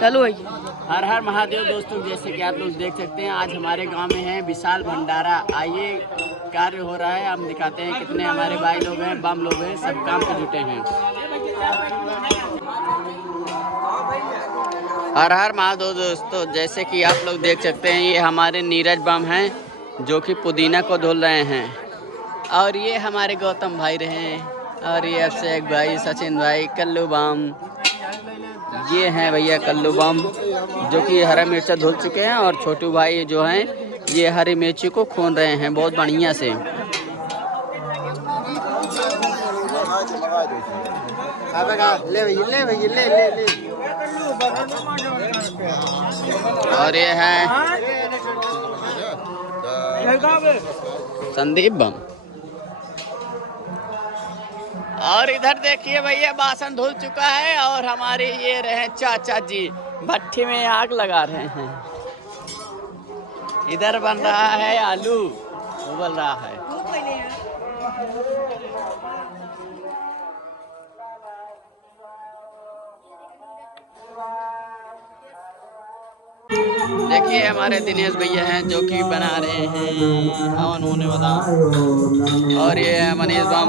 चलो भाई। हर हर महादेव दोस्तों, जैसे कि आप लोग देख सकते हैं आज हमारे गांव में है विशाल भंडारा। आइए कार्य हो रहा है, हम दिखाते हैं कितने हमारे भाई लोग हैं, बम लोग हैं, सब काम पे जुटे हैं। हर हर महादेव दोस्तों, जैसे कि आप लोग देख सकते हैं ये हमारे नीरज बम हैं जो कि पुदीना को धुल रहे हैं। और ये हमारे गौतम भाई रहे हैं, और ये अभिषेक भाई, सचिन भाई, कल्लू बम, ये हैं भैया कल्लू बम जो कि हरा मिर्चा धुल चुके हैं। और छोटू भाई जो हैं ये हरी मिर्ची को खून रहे हैं बहुत बढ़िया से। और ये है संदीप बम। और इधर देखिए भैया बासन धुल चुका है और हमारे ये रहे चाचा जी भट्टी में आग लगा रहे हैं। इधर बन रहा है आलू, उबल रहा है। देखिए हमारे दिनेश भैया हैं जो कि बना रहे हैं हवन होने वाला। और ये है मनीष बम।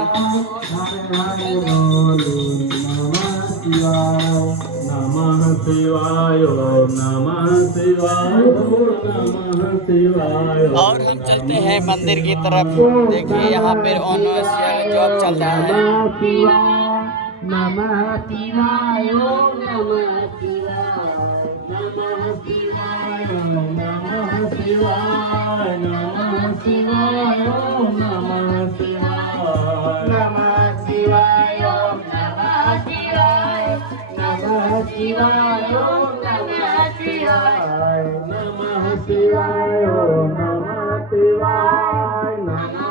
और हम चलते हैं मंदिर की तरफ। देखिए यहाँ पे ऑनलाइन जॉब चल रहा है। नमः शिवाय, नमः शिवाय, नमः शिवाय, नमः शिवाय, नमः शिवाय, नमः शिवाय, नमः शिवाय, नमः शिवाय, नमः शिवाय, नमः शिवाय, नमः शिवाय, नमः शिवाय, नमः